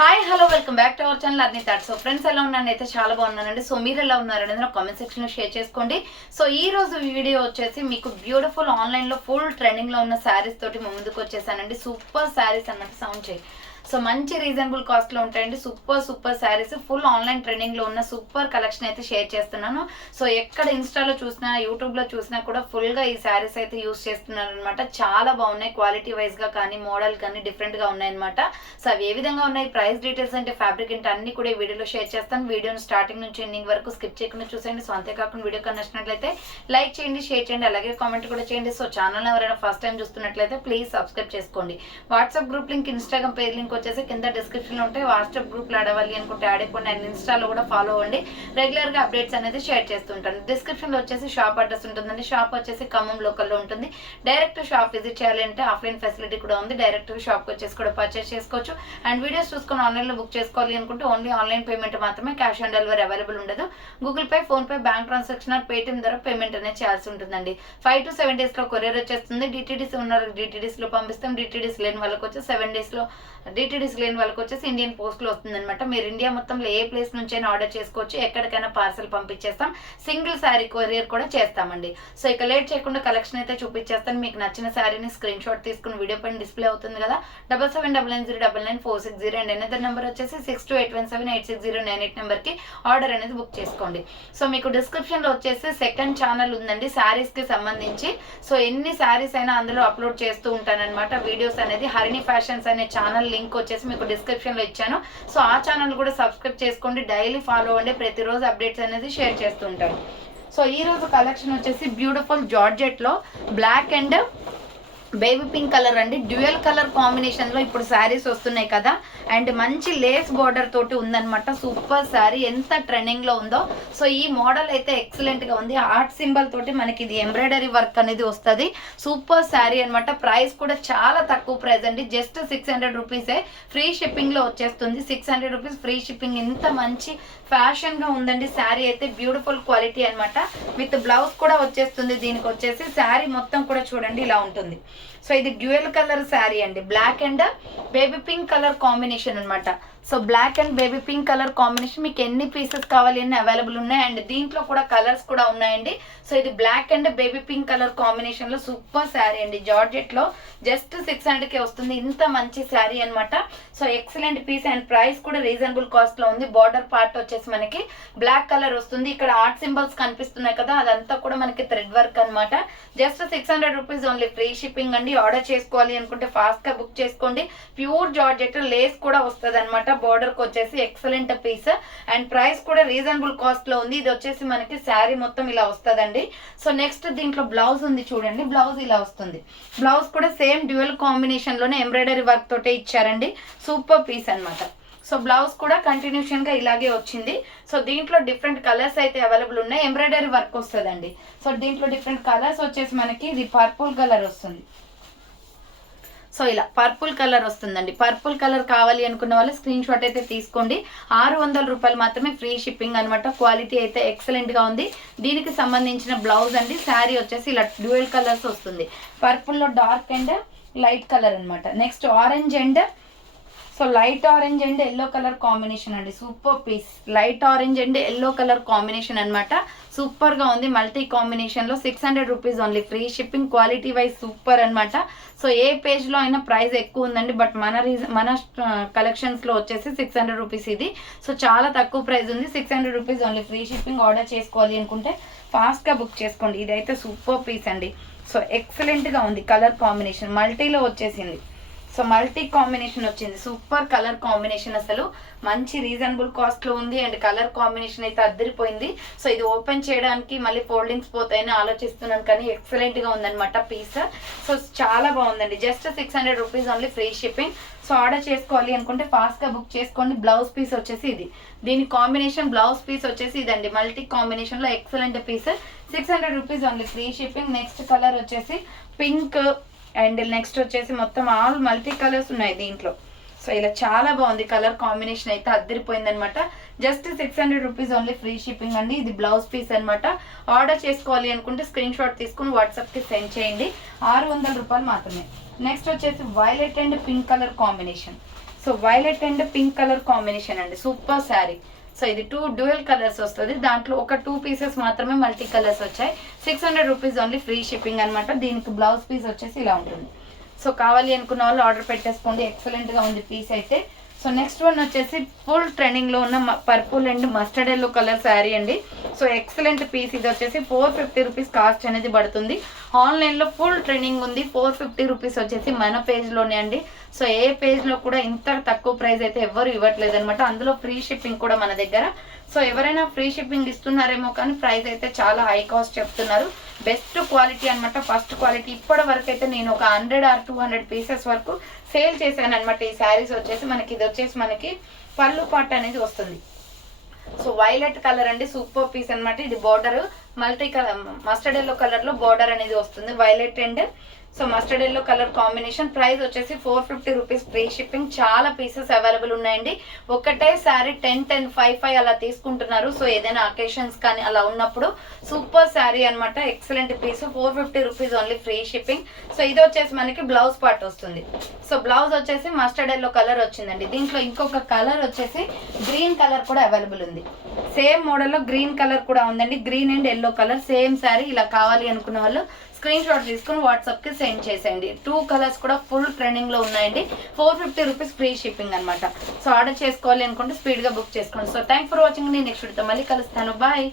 Hi hello welcome back to our channel Arni thoughts. So friends ఎలా ఉన్నానైతే చాలా బాగున్నానండి. So మీరు ఎలా ఉన్నారనేది నా కామెంట్ సెక్షన్ లో షేర్ చేసుకోండి. సో ఈ రోజు వీడియో వచ్చేసి మీకు బ్యూటిఫుల్ ఆన్లైన్ లో ఫుల్ ట్రెండింగ్ లో ఉన్న శారీస్ తోటి ముందుకు వచ్చేసానండి. సూపర్ శారీస్ అన్నమాట. సౌండ్ చేయి. సో మంచి రీజనబుల్ కాస్ట్ లో ఉంటాయండి. Super saris full online trending లో ఉన్న సూపర్ కలెక్షన్ అయితే షేర్ చేస్తున్నాను. సో ఎక్కడ ఇన్స్టాలో చూసినా యూట్యూబ్ లో చూసినా కూడా ఫుల్ గా ఈ శారీస్ అయితే యూస్ చేస్తున్నాను అనమాట. చాలా బాగున్నాయి. క్వాలిటీ వైజ్ గా కానీ మోడల్ కానీ డిఫరెంట్ గా ఉన్నాయి అనమాట. సో అవి ఏ విధంగా ఉన్నాయి, ప్రైస్ డీటెయిల్స్ అంటే ఫ్యాబ్రిక్ అంటే అన్ని కూడా ఈ వీడియోలో షేర్ చేస్తాను. వీడియోని స్టార్టింగ్ నుంచి ఎండింగ్ వరకు స్కిప్ చేయకుండా చూసేయండి. సో అంతేకాకుండా వీడియో కన్నా నచ్చినట్లయితే లైక్ చేయండి, షేర్ చేయండి, అలాగే కామెంట్ కూడా చేయండి. సో ఛానల్ ఎవరైనా ఫస్ట్ టైం చూస్తున్నట్లయితే ప్లీజ్ సబ్స్క్రైబ్ చేసుకోండి. WhatsApp group link, Instagram page link వచ్చేసి కింద డిస్క్రిప్షన్ లో ఉంటాయి. వాట్సాప్ గ్రూప్ లో అడవాలి అనుకుంటే యాడ్ అయిపోండి. అండ్ ఇన్స్టాలో కూడా ఫాలో అవ్వండి. రెగ్యులర్ గా అప్డేట్స్ అనేది షేర్ చేస్తుంటాను. డిస్క్రిప్షన్ లో వచ్చేసి షాప్ అడ్రస్ ఉంటుందండి. షాప్ వచ్చేసి ఖమ్మం లోకల్లో ఉంటుంది. డైరెక్ట్ షాప్ విజిట్ చేయాలి అంటే ఆఫ్లైన్ ఫెసిలిటీ కూడా ఉంది. డైరెక్ట్ షాప్ వచ్చేసి కూడా పర్చేస్ చేసుకోవచ్చు. అండ్ వీడియోస్ చూసుకొని ఆన్లైన్ లో బుక్ చేసుకోవాలి అనుకుంటే ఓన్లీ ఆన్లైన్ పేమెంట్ మాత్రమే, క్యాష్ ఆన్ డెలివరీ అవైలబుల్ ఉండదు. Google pay, phone pay, bank transaction are Paytm ద్వారా పేమెంట్ అనేది చేయాల్సి ఉంటుందండి. 5 to 7 days లో కొరియర్ వచ్చేస్తుంది. డిటిడిసి ఉన్న డిటిడిస్ లో పంపిస్తాం. డిటిడిస్ లేని వాళ్ళకి వచ్చి 7 days లో, డిటిడిస్ లేని వాళ్ళకి వచ్చేసి ఇండియన్ పోస్ట్ లో వస్తుంది అనమాట. మీరు ఇండియా మొత్తంలో ఏ ప్లేస్ నుంచి అయినా ఆర్డర్ చేసుకోవచ్చు. ఎక్కడికైనా పార్సల్ పంపించేస్తాం. సింగిల్ శారీ కొరియర్ కూడా చేస్తామండి. సో ఇక లేట్ చేయకుండా కలెక్షన్ అయితే చూపించేస్తాను. మీకు నచ్చిన శారీని స్క్రీన్ షాట్ తీసుకుని వీడియో పైన డిస్ప్లే అవుతుంది కదా, 7799099460 అండ్ ఎనదర్ నెంబర్ వచ్చేసి 6281786098 నెంబర్ కి ఆర్డర్ అనేది బుక్ చేసుకోండి. సో మీకు డిస్క్రిప్షన్ లో వచ్చేసి సెకండ్ ఛానల్ ఉందండి శారీస్ కి సంబంధించి. సో ఎన్ని శారీస్ అయినా అందులో అప్లోడ్ చేస్తూ ఉంటానన్నమాట వీడియోస్ అనేది. హరిణి ఫ్యాషన్స్ అనే ఛానల్ లింక్ వచ్చేసి మీకు డిస్క్రిప్షన్ లో ఇచ్చాను. సో ఆ ఛానల్ కూడా సబ్స్క్రైబ్ చేసుకోండి. డైలీ ఫాలో అవ్వండి. ప్రతిరోజు అప్డేట్స్ అనేది షేర్ చేస్తూ ఉంటాను. సో ఈ రోజు కలెక్షన్ వచ్చేసి బ్యూటిఫుల్ జార్జెట్ లో black and baby pink colour అండి. డ్యూయల్ కలర్ కాంబినేషన్ లో ఇప్పుడు శారీస్ వస్తున్నాయి కదా. అండ్ మంచి లేస్ బార్డర్ తోటి ఉందన్నమాట. సూపర్ శారీ, ఎంత ట్రెండింగ్ లో ఉందో. సో ఈ మోడల్ అయితే ఎక్సలెంట్ గా ఉంది. ఆర్ట్ సింబల్ తోటి మనకి ఇది ఎంబ్రాయిడరీ వర్క్ అనేది వస్తుంది. సూపర్ శారీ అనమాట. ప్రైస్ కూడా చాలా తక్కువ ప్రైస్ అండి. జస్ట్ 600 రూపీసే. ఫ్రీ షిప్పింగ్ లో వచ్చేస్తుంది. 600 రూపీస్ ఫ్రీ షిప్పింగ్. ఇంత మంచి ఫ్యాషన్ గా ఉందండి శారీ అయితే. బ్యూటిఫుల్ క్వాలిటీ అనమాట. విత్ బ్లౌజ్ కూడా వచ్చేస్తుంది. దీనికి వచ్చేసి శారీ మొత్తం కూడా చూడండి ఇలా ఉంటుంది. సో ఇది డ్యూయల్ కలర్ శారీ అండి. Black and baby pink colour combination అనమాట. So black and baby pink colour combination. మీకు ఎన్ని పీసెస్ కావాలి అన్ని అవైలబుల్ ఉన్నాయి. అండ్ దీంట్లో కూడా కలర్స్ కూడా ఉన్నాయండి. సో ఇది black and baby pink colour combination లో సూపర్ శారీ అండి. జార్జెట్ లో జస్ట్ 600కే వస్తుంది. ఇంత మంచి శారీ అనమాట. So excellent piece and price కూడా రీజనబుల్ కాస్ట్ లో ఉంది. బార్డర్ పార్ట్ వచ్చేసి మనకి బ్లాక్ కలర్ వస్తుంది. ఇక్కడ ఆర్ట్ సింబల్స్ కనిపిస్తున్నాయి కదా, అదంతా కూడా మనకి థ్రెడ్ వర్క్ అనమాట. Just 600 rupees only. Free shipping అండి. ఆర్డర్ చేసుకోవాలి అనుకుంటే ఫాస్ట్ గా బుక్ చేసుకోండి. ప్యూర్ జార్జెట్, లేస్ కూడా వస్తుంది అనమాట. బార్డర్ కి వచ్చేసి ఎక్సలెంట్ పీస్ అండ్ ప్రైస్ కూడా రీజనబుల్ కాస్ట్ లో ఉంది. ఇది వచ్చేసి మనకి శారీ మొత్తం ఇలా వస్తుందండి. సో నెక్స్ట్ దీంట్లో బ్లౌజ్ ఉంది చూడండి. బ్లౌజ్ ఇలా వస్తుంది. బ్లౌజ్ కూడా సేమ్ డ్యూయల్ కాంబినేషన్ లోనే ఎంబ్రాయిడరీ వర్క్ తోటే ఇచ్చారండి. సూపర్ పీస్ అనమాట. సో బ్లౌజ్ కూడా కంటిన్యూషన్ గా ఇలాగే వచ్చింది. సో దీంట్లో డిఫరెంట్ కలర్స్ అయితే అవైలబుల్ ఉన్నాయి. ఎంబ్రాయిడరీ వర్క్ వస్తుందండి. సో దీంట్లో డిఫరెంట్ కలర్స్ వచ్చేసి మనకి ఇది పర్పుల్ కలర్ వస్తుంది. సో ఇలా పర్పుల్ కలర్ వస్తుందండి. పర్పుల్ కలర్ కావాలి అనుకున్న వాళ్ళు స్క్రీన్ షాట్ అయితే తీసుకోండి. 600 రూపాయలు మాత్రమే. ఫ్రీ షిప్పింగ్ అనమాట. క్వాలిటీ అయితే ఎక్సలెంట్ గా ఉంది. దీనికి సంబంధించిన బ్లౌజ్ అండి. శారీ వచ్చేసి ఇలా డ్యూయల్ కలర్స్ వస్తుంది. పర్పుల్ లో డార్క్ అండ్ లైట్ కలర్ అనమాట. Next orange and, so light orange and yellow colour combination అండి. Super piece. Light orange and yellow colour combination అనమాట. సూపర్ గా ఉంది. మల్టీ కాంబినేషన్ లో 600 rupees only. Free shipping. Quality wise super అనమాట. So ఏ page లో అయినా ప్రైస్ ఎక్కువ ఉందండి. బట్ మన కలెక్షన్స్ లో వచ్చేసి 600 రూపీస్ ఇది. సో చాలా తక్కువ ప్రైస్ ఉంది. 600 rupees only. Free shipping. Order చేసుకోవాలి అనుకుంటే ఫాస్ట్ గా బుక్ చేసుకోండి. ఇదైతే సూపర్ పీస్ అండి. సో ఎక్సలెంట్ గా ఉంది. కలర్ కాంబినేషన్ మల్టీలో వచ్చేసింది. సో మల్టీ కాంబినేషన్ వచ్చింది. Super colour combination. అసలు మంచి రీజనబుల్ కాస్ట్ లో ఉంది. అండ్ కలర్ కాంబినేషన్ అయితే అద్దరిపోయింది. సో ఇది ఓపెన్ చేయడానికి మళ్ళీ ఫోల్డింగ్స్ పోతాయని ఆలోచిస్తున్నాను, కానీ ఎక్సలెంట్ గా ఉందన్నమాట పీస్. సో చాలా బాగుందండి. Just 600 rupees only. Free shipping. So order చేసుకోవాలి అనుకుంటే ఫాస్ట్ గా బుక్ చేసుకోండి. బ్లౌజ్ పీస్ వచ్చేసి ఇది. దీని కాంబినేషన్ బ్లౌజ్ పీస్ వచ్చేసి ఇదండి. మల్టీ కాంబినేషన్ లో excellent piece. 600 rupees only. Free shipping. Next colour వచ్చేసి పింక్ అండ్ నెక్స్ట్ వచ్చేసి మొత్తం ఆల్ మల్టీ కలర్స్ ఉన్నాయి దీంట్లో. సో ఇలా చాలా బాగుంది. కలర్ కాంబినేషన్ అయితే అద్దరిపోయింది అనమాట. Just 600 rupees only. Free shipping అండి. ఇది బ్లౌజ్ పీస్ అనమాట. ఆర్డర్ చేసుకోవాలి అనుకుంటే స్క్రీన్ షాట్ తీసుకుని వాట్సాప్ కి సెండ్ చేయండి. 600 రూపాయలు మాత్రమే. నెక్స్ట్ వచ్చేసి violet and pink colour combination. So violet and pink colour combination అండి, సూపర్ శారీ. సో ఇది 2 డ్యూయల్ కలర్స్ వస్తుంది, దాంట్లో ఒక 2 పీసెస్ మాత్రమే మల్టీ కలర్స్ వచ్చాయి. 600 రూపీస్ ఓన్లీ, ఫ్రీ షిప్పింగ్ అనమాట. దీనికి బ్లౌజ్ పీస్ వచ్చేసి ఇలా ఉంటుంది. సో కావాలి అనుకున్న వాళ్ళు ఆర్డర్ పెట్టేసుకోండి, ఎక్సలెంట్గా ఉంది పీస్ అయితే. సో నెక్స్ట్ వన్ వచ్చేసి ఫుల్ ట్రెండింగ్లో ఉన్న purple and mustard yellow colour sari అండి. So excellent piece. ఇది వచ్చేసి 450 రూపీస్ కాస్ట్ అనేది పడుతుంది. ఆన్లైన్లో ఫుల్ ట్రెండింగ్ ఉంది. 450 రూపీస్ వచ్చేసి మన పేజ్లోనే అండి. సో ఏ పేజ్లో కూడా ఇంత తక్కువ ప్రైస్ అయితే ఎవ్వరు ఇవ్వట్లేదు అనమాట. అందులో ఫ్రీ షిప్పింగ్ కూడా మన దగ్గర. సో ఎవరైనా ఫ్రీ షిప్పింగ్ ఇస్తున్నారేమో కానీ ప్రైస్ అయితే చాలా హై కాస్ట్ చెప్తున్నారు. బెస్ట్ క్వాలిటీ అనమాట, ఫస్ట్ క్వాలిటీ. ఇప్పటి వరకు అయితే నేను ఒక 100 ఆర్ 200 పీసెస్ వరకు సేల్ చేశాను అనమాట. ఈ శారీస్ వచ్చేసి మనకి, ఇది వచ్చేసి మనకి పళ్ళు పాట అనేది వస్తుంది. సో వైలెట్ కలర్ అండి, సూపర్ పీస్ అనమాట. ఇది border multi colour mustard yellow colour లో బార్డర్ అనేది వస్తుంది, violet and so mustard yellow colour combination. Price వచ్చేసి 450 రూపీస్, ఫ్రీ షిప్పింగ్. చాలా పీసెస్ అవైలబుల్ ఉన్నాయండి. ఒకటే శారీ 10, 5 అలా తీసుకుంటున్నారు. సో ఏదైనా అకేషన్స్ కానీ అలా ఉన్నప్పుడు సూపర్ శారీ అనమాట, excellent piece. 450 rupees only, free shipping. So ఇది వచ్చేసి మనకి బ్లౌజ్ పార్ట్ వస్తుంది. సో బ్లౌజ్ వచ్చేసి మస్టర్డ్ ఎల్లో కలర్ వచ్చిందండి. దీంట్లో ఇంకొక కలర్ వచ్చేసి గ్రీన్ కలర్ కూడా అవైలబుల్ ఉంది. సేమ్ మోడల్లో గ్రీన్ కలర్ కూడా ఉందండి, green and yellow colour same sari. ఇలా కావాలి అనుకున్న వాళ్ళు స్క్రీన్ షాట్ తీసుకుని వాట్సాప్కి సెండ్ చేసేయండి. 2 కలర్స్ కూడా ఫుల్ ట్రెండింగ్లో ఉన్నాయండి. 450 రూపీస్, ఫ్రీ షిప్పింగ్ అనమాట. సో ఆర్డర్ చేసుకోవాలి అనుకుంటే స్పీడ్గా బుక్ చేసుకోండి. So thank for watching. నేను నెక్స్ట్ వీడియోతో మళ్ళీ కలుస్తాను. బాయ్.